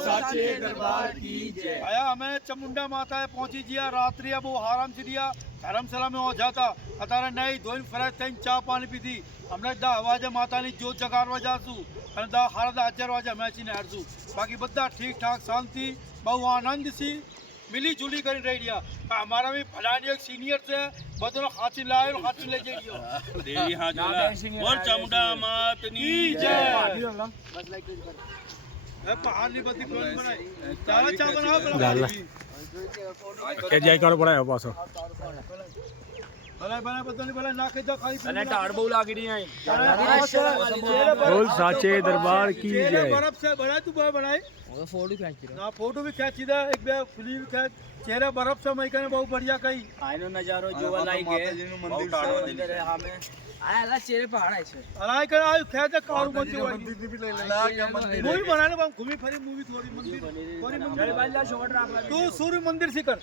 साचे दरबार की जय। आया हमें चामुंडा माता पहुंची जिया रात्रि अब वो आराम से दिया धर्मशाला में हो जाता अतारे नहीं धोइन फ्रेश थईन चा पानी पीधी हमने दा अवाज माता ની જોત જગાડવા જાશું અને દા હારા 11 વાગે મેચીને હારશું બાકી બધા ઠીક ઠાક શાંતિ બહુ આનંદ થી મિલી જુલી કરી રહી રહ્યા અમારા भी ફલાણી એક સિનિયર છે બધો હાથી લાવ્યો હાથી લઈ જઈયો देवी हाथ बोल चामुंडा मात की जय। बस लाइक એ પહાડની બધી ફોન બનાવી તારા ચા બનાવો કે જય કરો પડાયો પાછો ભલે ભલે બધાની ભલે નાખી દો ખાલી અને ટાળ બહુ લાગી રહી અહીં बोल बोल साचे दरबार की जय। बर्फ से बनाए तू बनाए फोटो खींच ना फोटो भी खींची दे एक बे फिल्म खींच चेहरे बर्फ से मई करे बहुत बढ़िया कही આનો નજારો જોવા લાયક છે મંદિર સામે આલા ચેરે પહાડ છે अलाय कर आयु खींच कारू मंदिर मूवी बनाने बम घूमी फिरी मूवी थोड़ी मंदिर જય બાલા શોટ રાખ तू सूर्य मंदिर से कर